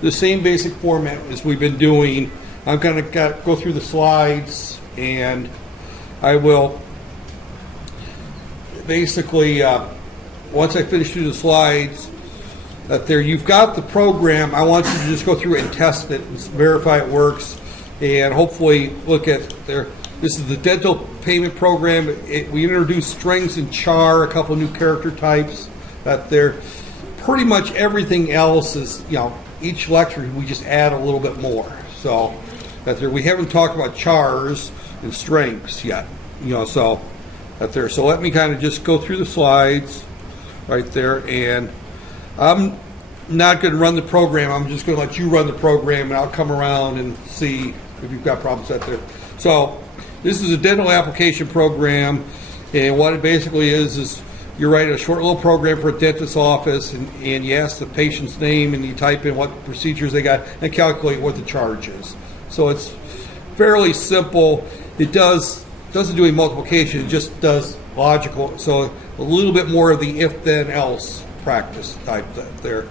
the same basic format as we've been doing. I'm going to go through the slides, and I will basically, once I finish through the slides, there you've got the program. I want you to just go through it and test it and verify it works, and hopefully look at there. This is the dental payment program. We introduced strings and char, a couple new character types. Pretty much everything else is, each lecture we just add a little bit more. So we haven't talked about chars and strings yet, so So let me kind of just go through the slides right there, and I'm not going to run the program. I'm just going to let you run the program, and I'll come around and see if you've got problems out there. So this is a dental application program, and what it basically is you write a short little program for a dentist's office, and you ask the patient's name, and you type in what procedures they got, and calculate what the charge is. So it's fairly simple. It doesn't do any multiplication, it just does logical. So a little bit more of the if-then-else practice type there.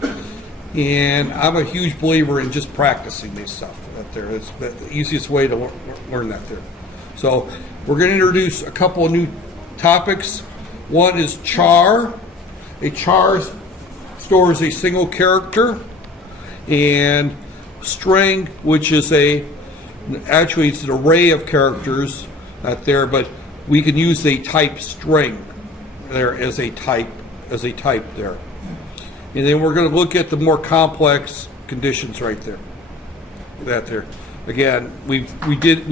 And I'm a huge believer in just practicing this stuff out there. It's the easiest way to learn that there. So we're going to introduce a couple of new topics. One is char. A char stores a single character, and string, which is actually it's an array of characters out there, but we can use a type string there as a type there. And then we're going to look at the more complex conditions right there. Again, we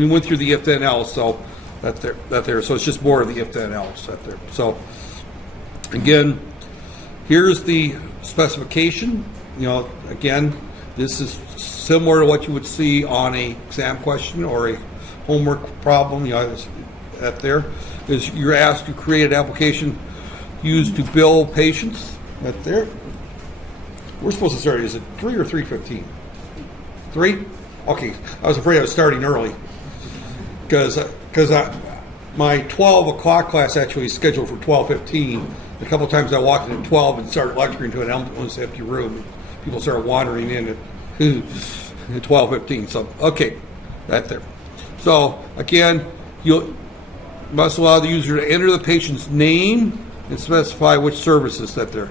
went through the if then else, so so it's just more of the if then else there. So again, here's the specification. Again, this is similar to what you would see on a exam question or a homework problem. You're asked to create an application used to bill patients. We're supposed to start. Is it 3 or 3:15? 3? Okay, I was afraid I was starting early because my 12 o'clock class actually is scheduled for 12:15. A couple times I walked in at 12 and started lecturing to an almost empty room. People started wandering in at 12:15. So okay, there. So again, you must allow the user to enter the patient's name and specify which services there.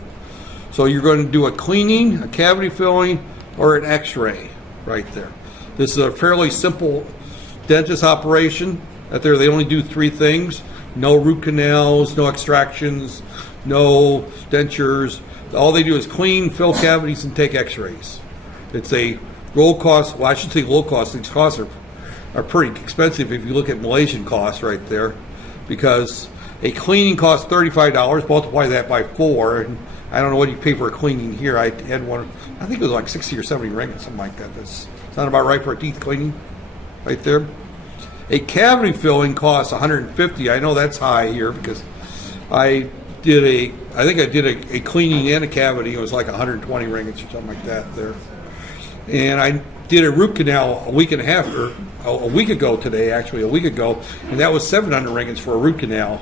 So you're going to do a cleaning, a cavity filling, or an X-ray right there. This is a fairly simple dentist operation. They only do 3 things: no root canals, no extractions, no dentures. All they do is clean, fill cavities, and take X-rays. It's a low cost. Well, I should say low cost. These costs are pretty expensive if you look at Malaysian costs right there, because a cleaning costs $35. Multiply that by 4, and I don't know what you pay for a cleaning here. I had one. I think it was like 60 or 70 ringgit, something like that. That's sound about right for a teeth cleaning, right there. A cavity filling costs 150. I know that's high here because I think I did a cleaning and a cavity. It was like 120 ringgits or something like that there. And I did a root canal a week ago today, a week ago, and that was 700 ringgits for a root canal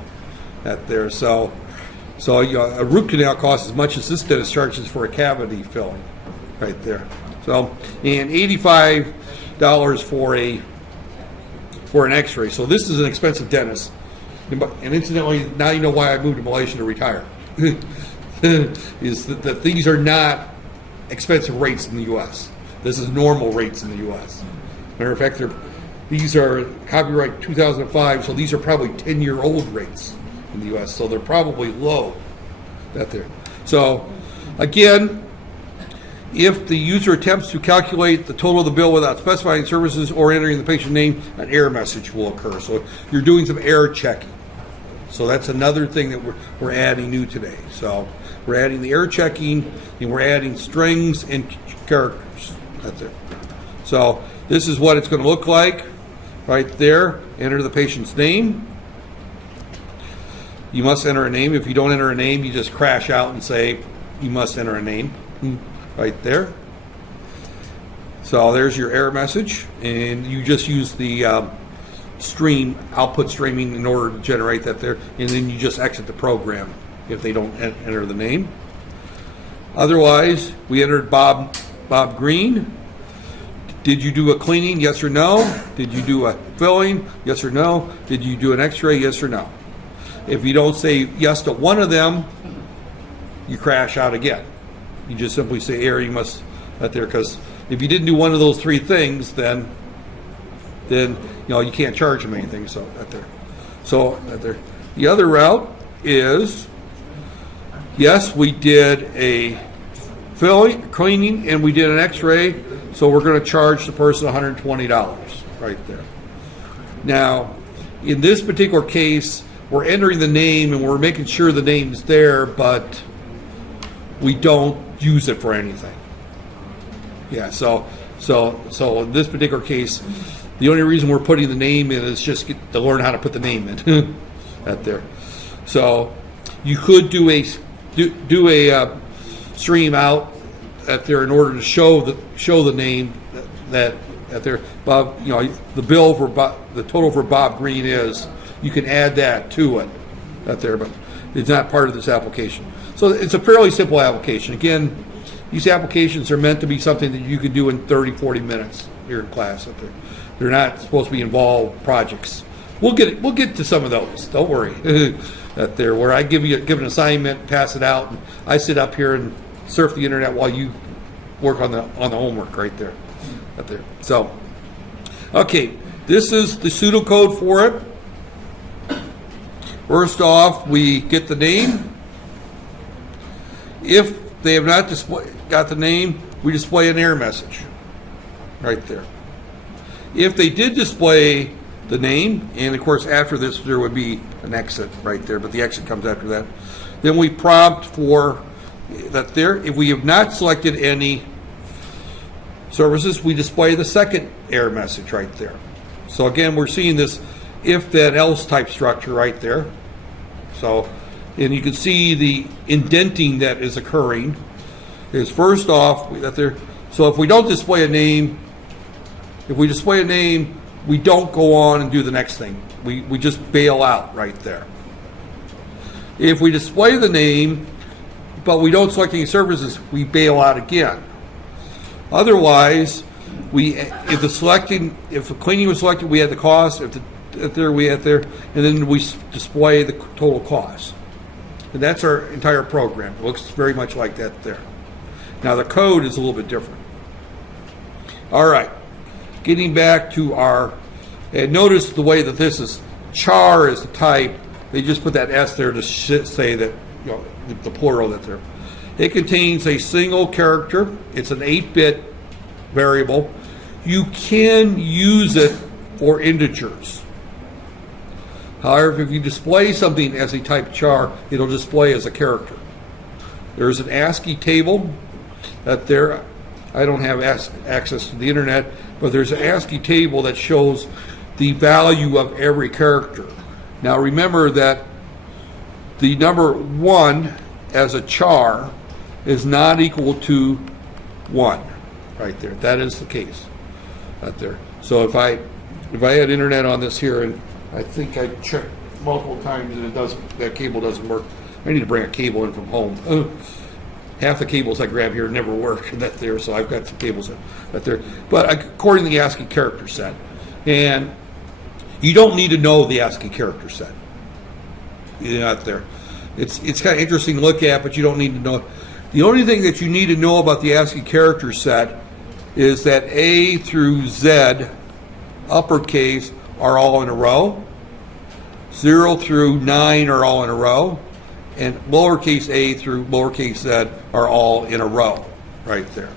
there. So a root canal costs as much as this dentist charges for a cavity filling right there. So, and $85 for an X-ray. So this is an expensive dentist. And incidentally, now you know why I moved to Malaysia to retire. Is that these are not expensive rates in the U.S. This is normal rates in the U.S. Matter of fact, these are copyright 2005, so these are probably 10-year-old rates in the U.S., so they're probably low there. So, again, if the user attempts to calculate the total of the bill without specifying services or entering the patient name, an error message will occur. So you're doing some error checking. So that's another thing that we're adding new today. So we're adding the error checking, and we're adding strings and characters right there. So this is what it's going to look like right there. Enter the patient's name. You must enter a name. If you don't enter a name, you just crash out and say, you must enter a name right there. So there's your error message, and you just use the output streaming in order to generate that there, and then you just exit the program if they don't enter the name. Otherwise, we entered Bob Bob Green. Did you do a cleaning? Yes or no? Did you do a filling? Yes or no? Did you do an x-ray? Yes or no? If you don't say yes to one of them, you crash out again. You just simply say error, you must let there, because if you didn't do one of those three things, then you can't charge them anything. So there. The other route is, yes, we did a filling, cleaning, and we did an x-ray, so we're going to charge the person $120 right there. Now, in this particular case, we're entering the name and we're making sure the name's there, but we don't use it for anything. Yeah, so in this particular case, the only reason we're putting the name in is just to learn how to put the name in. Right there. So you could do a stream out at there in order to show the name that there. Bob, the bill for the total for Bob Green is. You can add that to it out there, but it's not part of this application. So it's a fairly simple application. Again, these applications are meant to be something that you can do in 30, 40 minutes here in class out there. They're not supposed to be involved projects. We'll get to some of those. Don't worry. Out there, where I give an assignment, pass it out, and I sit up here and surf the internet while you work on the homework right there. Out there. So, okay, this is the pseudocode for it. First off, we get the name. If they have not got the name, we display an error message right there. If they did display the name, and of course after this there would be an exit right there, but the exit comes after that, then we prompt for that there. If we have not selected any services, we display the second error message right there. So again, we're seeing this if then else type structure right there. So, and you can see the indenting that is occurring is first off that there. So if we don't display a name, we don't go on and do the next thing. We just bail out right there. If we display the name, but we don't select any services, we bail out again. Otherwise, if the cleaning was selected, we add the cost. We add there, and then we display the total cost. And that's our entire program. It looks very much like that there. Now the code is a little bit different. All right, getting back to and notice the way that this is, char is the type. They just put that S there to say that, the plural that there. It contains a single character. It's an 8-bit variable. You can use it for integers. However, if you display something as a type char, it'll display as a character. There's an ASCII table that there. I don't have access to the internet, but there's an ASCII table that shows the value of every character. Now remember that the number 1 as a char is not equal to 1 right there. That is the case right there. So if I had internet on this here, and I think I checked multiple times and that cable doesn't work. I need to bring a cable in from home. Half the cables I grab here never work that there, so I've got some cables that there. But according to the ASCII character set, and you don't need to know the ASCII character set. Out there, it's kind of interesting to look at, but you don't need to know. The only thing that you need to know about the ASCII character set is that A through Z, uppercase, are all in a row. 0 through 9 are all in a row. And lowercase a through lowercase z are all in a row right there.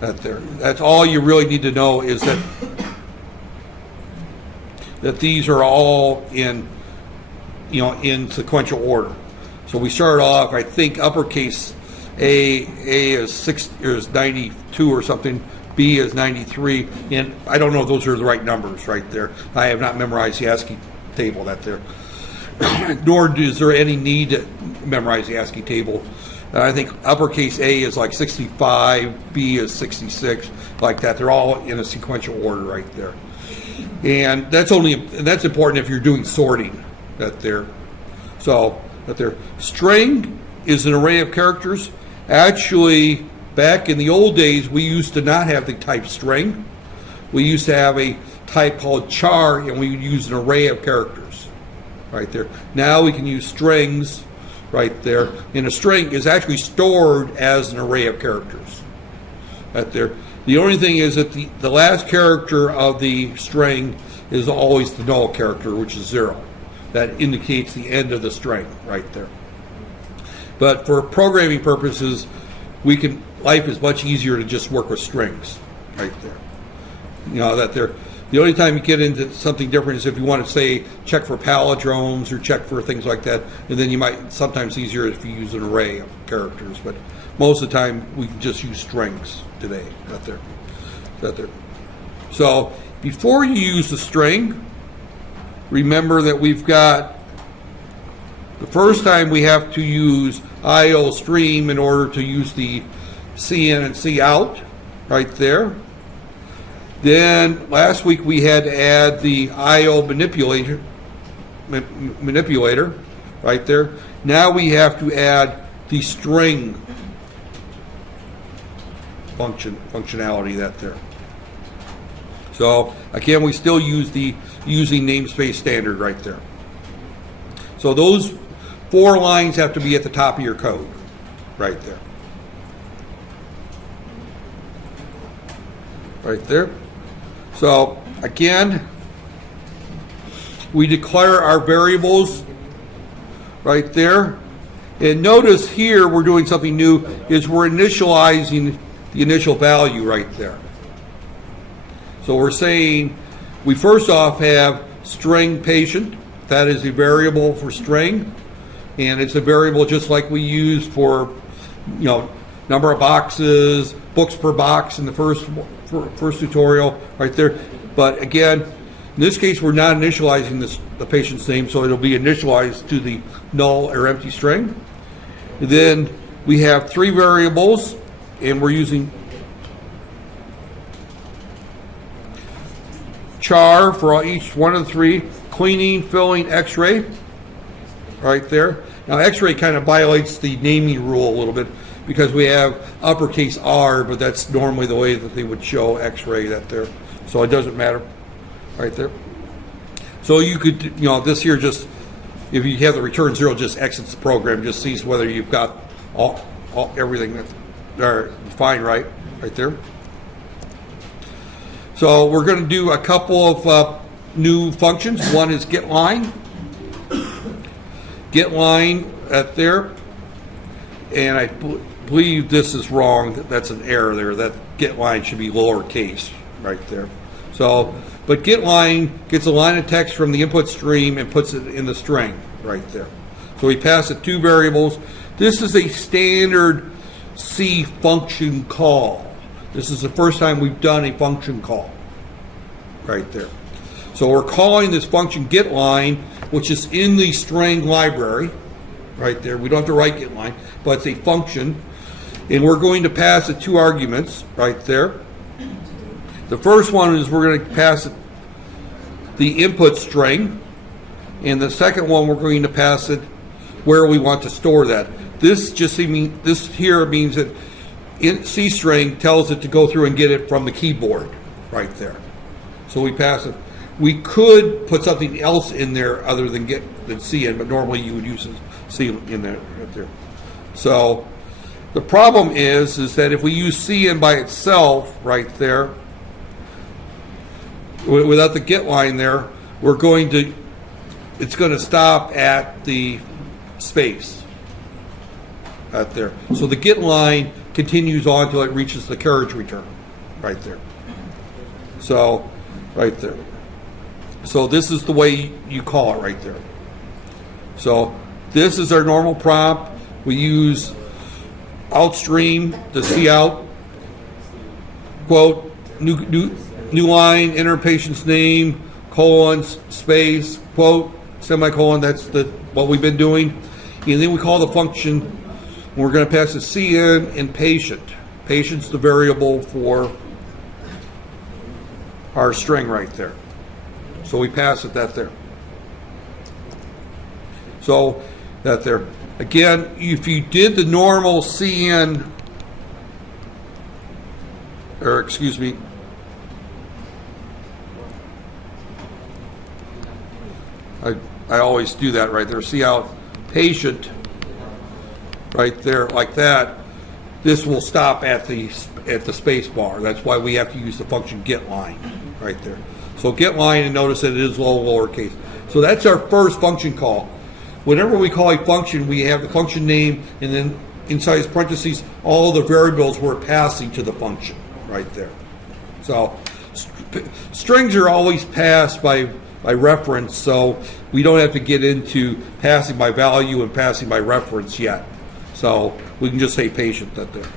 That's all you really need to know, is that these are all in sequential order. So we start off, I think uppercase A is 92 or something, B is 93, and I don't know if those are the right numbers right there. I have not memorized the ASCII table that there. Nor is there any need to memorize the ASCII table. I think uppercase A is like 65, B is 66, like that. They're all in a sequential order right there. And that's important if you're doing sorting that there. So that there. String is an array of characters. Actually, back in the old days, we used to not have the type string. We used to have a type called char, and we would use an array of characters right there. Now we can use strings right there, and a string is actually stored as an array of characters right there. The only thing is that the last character of the string is always the null character, which is 0. That indicates the end of the string right there. But for programming purposes, life is much easier to just work with strings right there. You know, that they're, the only time you get into something different is if you want to say check for palindromes or check for things like that, and then you might, sometimes easier if you use an array of characters, but most of the time we can just use strings today right there. So before you use the string, remember that we've got, the first time we have to use IO stream in order to use the CIN and COUT right there. Then last week we had to add the IO manipulator right there. Now we have to add the string functionality that there. So again, we still use the using namespace standard right there. So those 4 lines have to be at the top of your code right there. Right there. So again, we declare our variables right there. And notice here we're doing something new, is we're initializing the initial value right there. So we're saying we first off have string patient. That is a variable for string. And it's a variable just like we use for, you know, number of boxes, books per box in the first tutorial right there. But again, in this case, we're not initializing the patient's name, so it'll be initialized to the null or empty string. And then we have 3 variables, and we're using char for each one of the 3, cleaning, filling, x-ray right there. Now x-ray kind of violates the naming rule a little bit because we have uppercase R, but that's normally the way that they would show x-ray that there. So it doesn't matter right there. So you could, you know, this here just, if you have the return 0, just exits the program, just sees whether you've got everything that's fine right there. So we're going to do a couple of new functions. One is getLine. GetLine at there, and I believe this is wrong. That's an error there. That GetLine should be lowercase right there. So, but GetLine gets a line of text from the input stream and puts it in the string right there. So we pass it 2 variables. This is a standard C function call. This is the first time we've done a function call right there. So we're calling this function getLine, which is in the string library right there. We don't have to write getLine, but it's a function. And we're going to pass it 2 arguments right there. The first one is we're going to pass it the input string. And the second one, we're going to pass it where we want to store that. This just means, this here means that C string tells it to go through and get it from the keyboard right there. So we pass it. We could put something else in there other than CIN, but normally you would use C in there right there. So the problem is that if we use CIN by itself right there, without the getLine there, it's going to stop at the space right there. So the getLine continues on until it reaches the carriage return right there. So right there. So this is the way you call it right there. So this is our normal prompt. We use outstream to see out, quote, new line, enter patient's name, colon, space, quote, semicolon. That's what we've been doing. And then we call the function. We're going to pass a CIN and patient. Patient's the variable for our string right there. So we pass it that there. So that there. Again, if you did the normal CIN or excuse me, I always do that right there. See how patient right there like that, this will stop at the space bar. That's why we have to use the function getLine right there. So getLine, and notice that it is lowercase. So that's our first function call. Whenever we call a function, we have the function name, and then inside parentheses, all the variables we're passing to the function right there. So strings are always passed by reference, so we don't have to get into passing by value and passing by reference yet. So we can just say patient that there.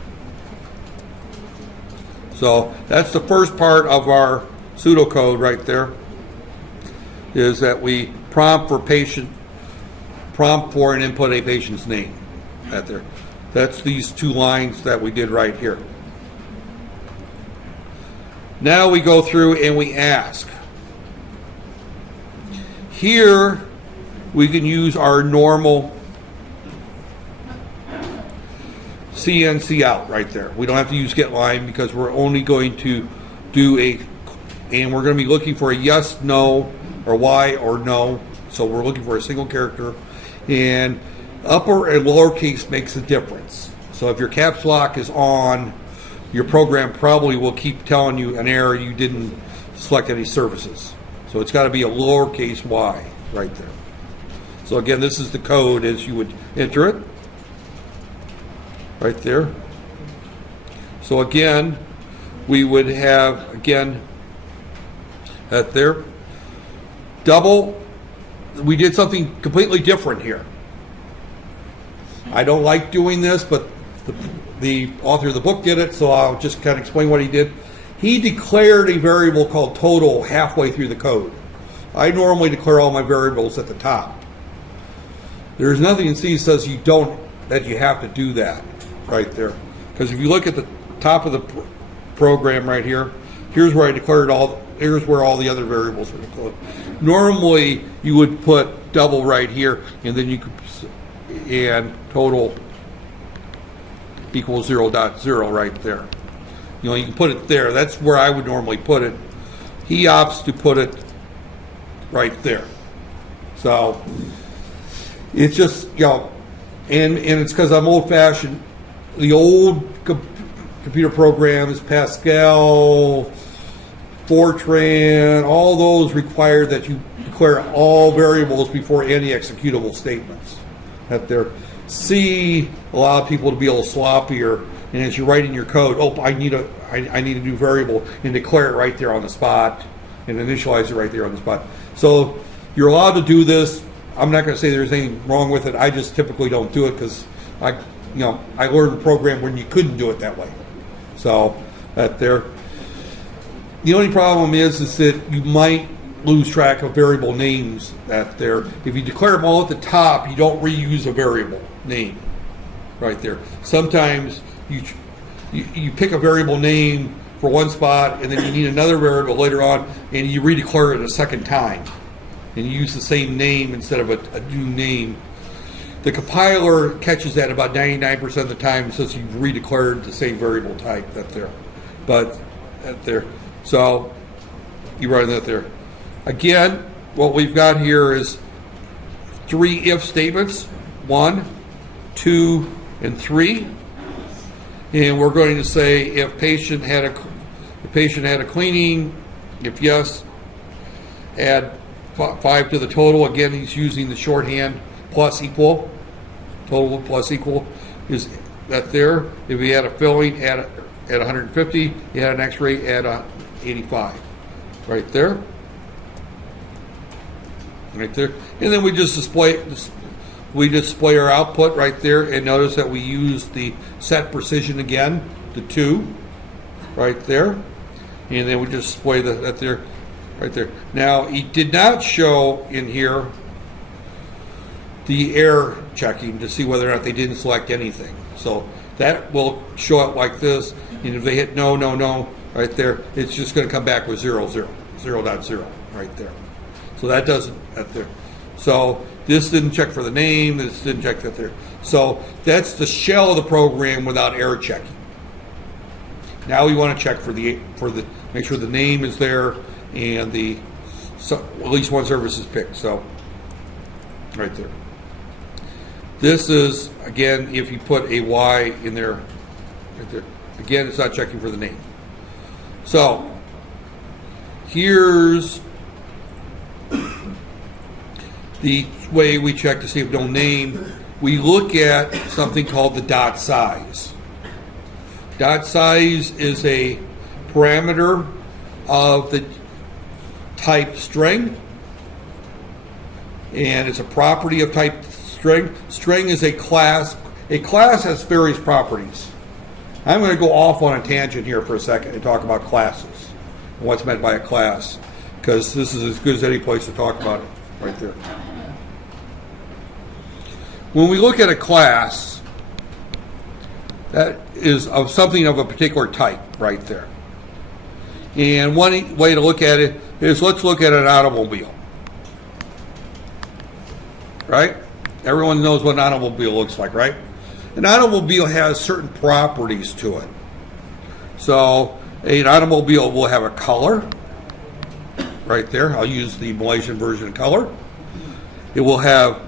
So that's the first part of our pseudocode right there, is that we prompt for and input a patient's name right there. That's these two lines that we did right here. Now we go through and we ask. Here we can use our normal CNC out right there. We don't have to use getLine because we're only going to do and we're going to be looking for a yes, no, or Y or no. So we're looking for a single character, and upper and lowercase makes a difference. So if your caps lock is on, your program probably will keep telling you an error, you didn't select any services. So it's got to be a lowercase y right there. So again, this is the code as you would enter it right there. So again, we would have, again, at there, double. We did something completely different here. I don't like doing this, but the author of the book did it, so I'll just kind of explain what he did. He declared a variable called total halfway through the code. I normally declare all my variables at the top. There's nothing in C that says that you have to do that right there. Because if you look at the top of the program right here, here's where I declared here's where all the other variables are declared. Normally you would put double right here, and then you could, and total equals 0.0 right there. You know, you can put it there. That's where I would normally put it. He opts to put it right there. So it's just, you know, and it's because I'm old-fashioned. The old computer programs, Pascal, Fortran, all those require that you declare all variables before any executable statements. That they're C allow people to be a little sloppier, and as you're writing your code, I need a new variable, and declare it right there on the spot, and initialize it right there on the spot. So you're allowed to do this. I'm not going to say there's anything wrong with it. I just typically don't do it because I learned the program when you couldn't do it that way. So that there. The only problem is that you might lose track of variable names that there. If you declare them all at the top, you don't reuse a variable name right there. Sometimes you pick a variable name for one spot, and then you need another variable later on, and you redeclare it a second time, and you use the same name instead of a new name. The compiler catches that about 99% of the time, since you've redeclared the same variable type that there. But that there. So you run that there. Again, what we've got here is 3 if statements, 1, 2, and 3. And we're going to say if patient had a cleaning, if yes, add 5 to the total. Again, he's using the shorthand plus equal. Total plus equal is that there. If he had a filling, add at 150. He had an X-ray, add 85. Right there. Right there. And then we just display our output right there, and notice that we use the set precision again, the 2, right there. And then we just display that there, right there. Now, he did not show in here the error checking to see whether or not they didn't select anything. So that will show up like this, and if they hit no, no, no, right there, it's just going to come back with 0, 0, 0.0 right there. So that doesn't, that there. So this didn't check for the name, this didn't check that there. So that's the shell of the program without error checking. Now we want to check make sure the name is there and at least one service is picked. So right there. This is, again, if you put a Y in there, right there. Again, it's not checking for the name. So here's the way we check to see if no name. We look at something called the dot size. Dot size is a parameter of the type string, and it's a property of type string. String is a class. A class has various properties. I'm going to go off on a tangent here for a second and talk about classes and what's meant by a class, because this is as good as any place to talk about it right there. When we look at a class, that is of something of a particular type right there. And one way to look at it is, let's look at an automobile. Right? Everyone knows what an automobile looks like, right? An automobile has certain properties to it. So an automobile will have a color right there. I'll use the Malaysian version of color. It will have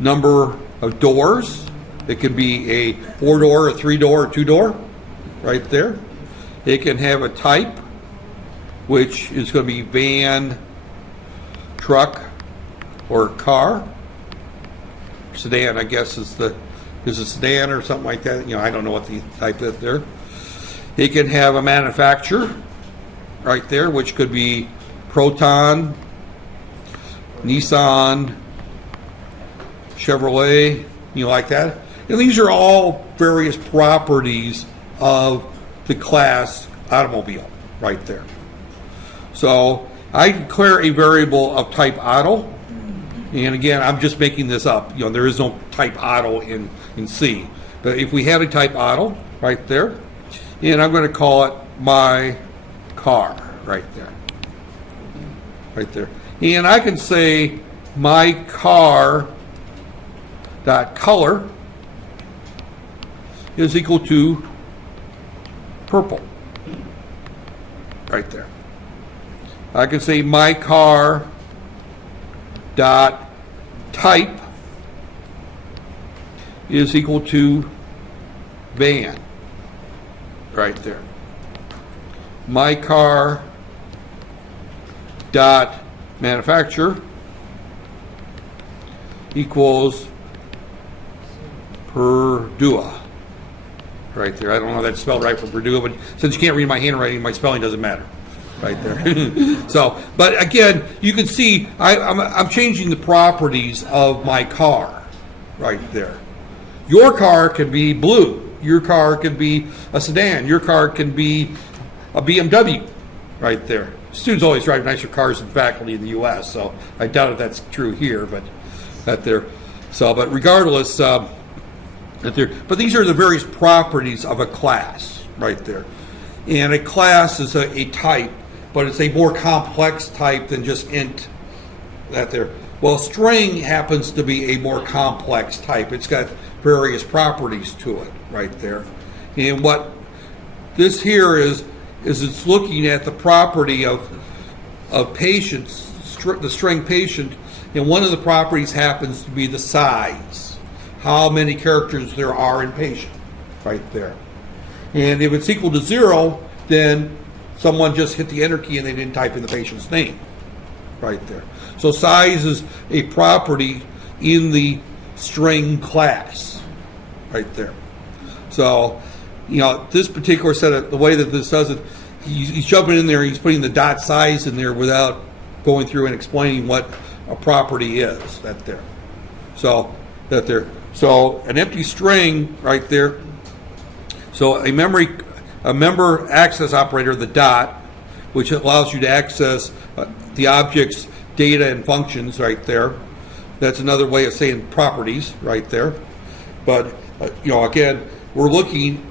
number of doors. It can be a 4-door, a 3-door, or 2-door right there. It can have a type, which is going to be van, truck, or car. Sedan, I guess, is a sedan or something like that. I don't know what the type is there. It can have a manufacturer right there, which could be Proton, Nissan, Chevrolet, like that. And these are all various properties of the class automobile right there. So I declare a variable of type auto. And again, I'm just making this up. There is no type auto in C. But if we have a type auto right there, and I'm going to call it my car right there. Right there. And I can say my car dot color is equal to purple. Right there. I can say my car dot type is equal to van. Right there. My car dot manufacturer equals Purdue. Right there. I don't know if that's spelled right for Purdue, but since you can't read my handwriting, my spelling doesn't matter. Right there. So, but again, you can see I'm changing the properties of my car right there. Your car can be blue. Your car can be a sedan. Your car can be a BMW right there. Students always drive nicer cars than faculty in the U.S., so I doubt if that's true here, but that there. So, but regardless, but these are the various properties of a class right there. And a class is a type, but it's a more complex type than just int that there. Well, string happens to be a more complex type. It's got various properties to it right there. And what this here is it's looking at the property of patients, the string patient, and one of the properties happens to be the size, how many characters there are in patient right there. And if it's equal to 0, then someone just hit the enter key and they didn't type in the patient's name right there. So size is a property in the string class right there. So, this particular set of, the way that this does it, he's jumping in there, he's putting the dot size in there without going through and explaining what a property is that there. So, that there. So, an empty string right there. So, a member access operator, the dot, which allows you to access the object's data and functions right there. That's another way of saying properties right there. But, again, we're looking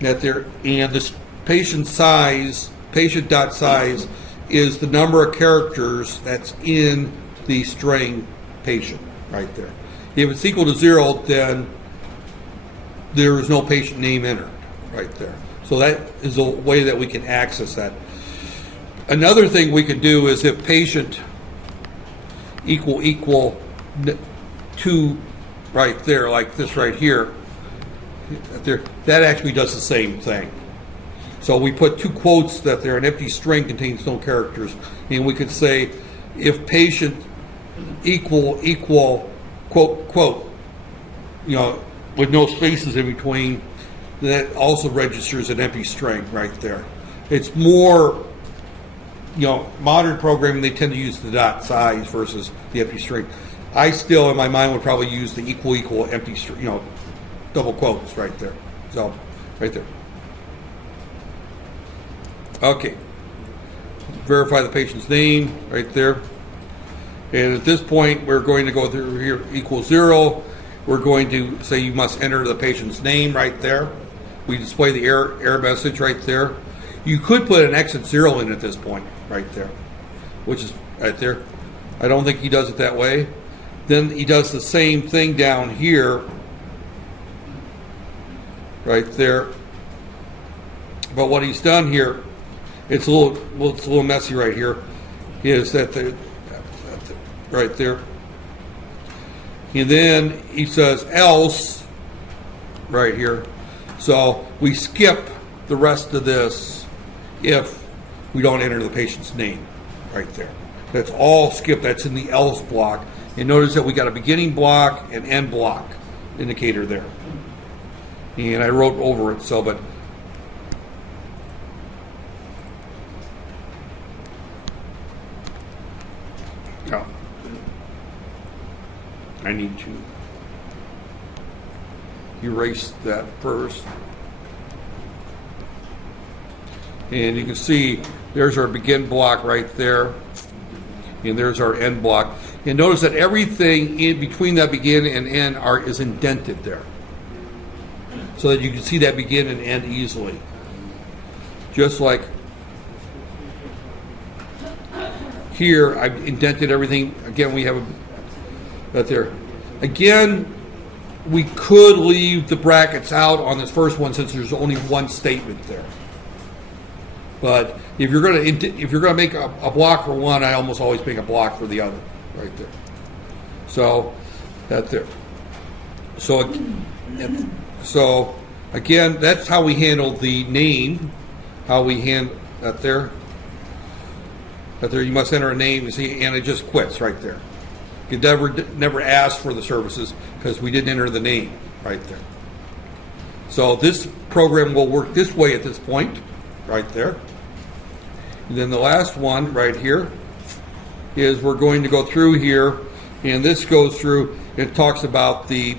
at there, and this patient size, patient dot size, is the number of characters that's in the string patient right there. If it's equal to 0, then there is no patient name entered right there. So that is a way that we can access that. Another thing we could do is if patient equal to right there, like this right here, there, that actually does the same thing. So we put two quotes that they're an empty string contains no characters, and we could say if patient equal quote, you know, with no spaces in between, that also registers an empty string right there. It's more, you know, modern programming, they tend to use the dot size versus the empty string. I still, in my mind, would probably use the equal empty string, you know, double quotes right there. So, right there. Okay. Verify the patient's name right there. And at this point, we're going to go through here equals 0. We're going to say you must enter the patient's name right there. We display the error message right there. You could put an exit 0 in at this point right there, which is right there. I don't think he does it that way. Then he does the same thing down here right there. But what he's done here, it's a little messy right here, is that right there. And then he says else right here. So we skip the rest of this if we don't enter the patient's name right there. That's all skipped. That's in the else block. And notice that we got a beginning block and end block indicator there. And I wrote over it, so, but no. I need to erase that first. And you can see there's our begin block right there. And there's our end block. And notice that everything in between that begin and end is indented there. So that you can see that begin and end easily. Just like here, I've indented everything. Again, we have that there. Again, we could leave the brackets out on this first one since there's only one statement there. But if you're gonna make a block for one, I almost always make a block for the other, right there. So that there. So again, that's how we handle the name. How we handle that there. That there, you must enter a name. You see, and it just quits right there. You never ask for the services because we didn't enter the name right there. So this program will work this way at this point, right there. And then the last one right here is we're going to go through here, and this goes through, it talks about the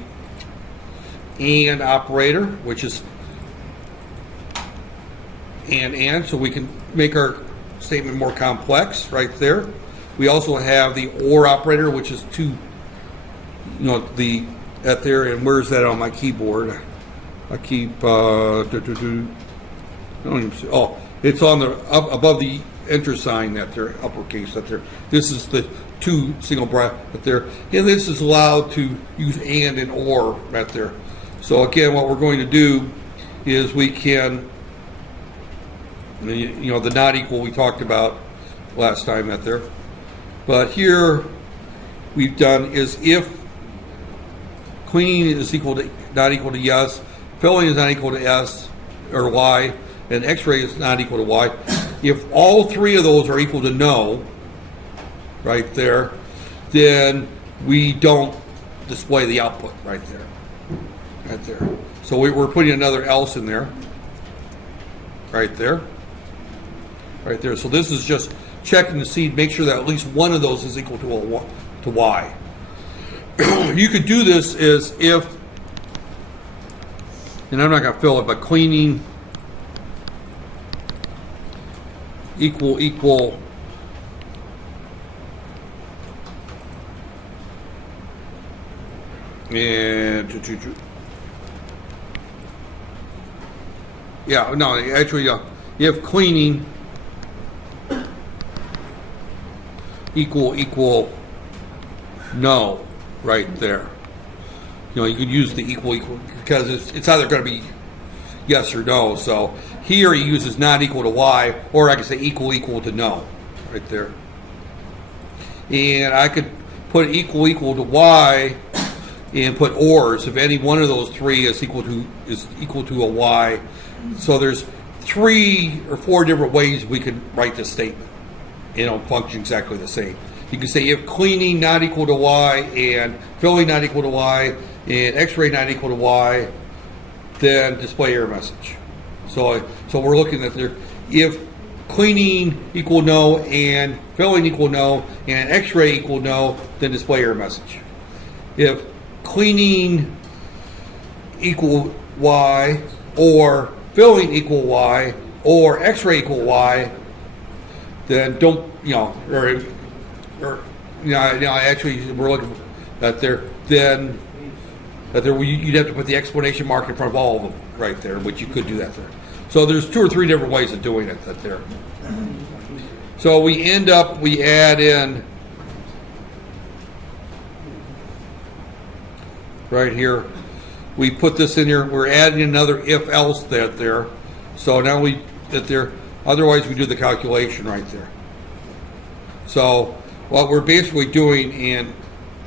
AND operator, which is and, so we can make our statement more complex right there. We also have the OR operator, which is two, you know, that there, and where's that on my keyboard? I keep, I don't even see, oh, it's on the, up above the enter sign that there, uppercase that there. This is the two single bracket there, and this is allowed to use and or right there. So again, what we're going to do is we can, you know, the not equal we talked about last time that there. But here we've done is if cleaning is equal to not equal to yes, filling is not equal to S or Y, and X-ray is not equal to Y. If all three of those are equal to no, right there, then we don't display the output right there. Right there. So we're putting another else in there. Right there. Right there. So this is just checking to see, make sure that at least one of those is equal to Y. You could do this is if, and I'm not going to fill it, but cleaning equal, and yeah, no, actually, if cleaning equal no, right there. You know, you could use the equal because it's either going to be yes or no. So Here he uses not equal to y, or I could say equal to no, right there. And I could put equal to y and put ors if any one of those three is equal to a y. So there's 3 or 4 different ways we could write this statement. It'll function exactly the same. You can say if cleaning not equal to y and filling not equal to y and x-ray not equal to y, then display error message. So we're looking at there, if cleaning equal no and filling equal no and x-ray equal no, then display error message. If cleaning equal y or filling equal y or x-ray equal y, then don't, actually we're looking at there, then that there you'd have to put the exclamation mark in front of all of them right there, which you could do that there. So there's 2 or 3 different ways of doing it that there. So we add in right here, we put this in here, we're adding another if else there. So now otherwise we do the calculation right there. So what we're basically doing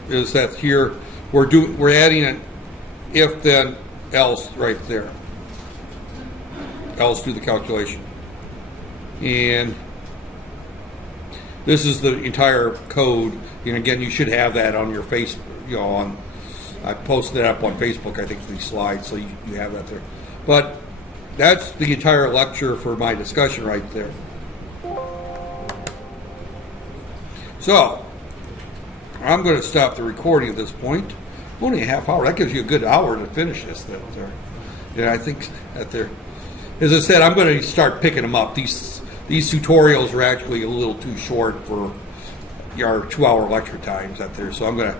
is that here we're adding an if then else right there. Else do the calculation. And this is the entire code. And again, you should have that on your Facebook, I posted it up on Facebook, I think, these slides, so you have that there. But that's the entire lecture for my discussion right there. So, I'm going to stop the recording at this point. Only a half hour. That gives you a good hour to finish this there. And I think that there, as I said, I'm going to start picking them up. These tutorials are actually a little too short for our 2-hour lecture times out there. So I'm going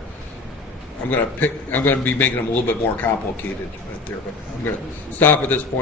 to be making them a little bit more complicated right there. But I'm going to stop at this point.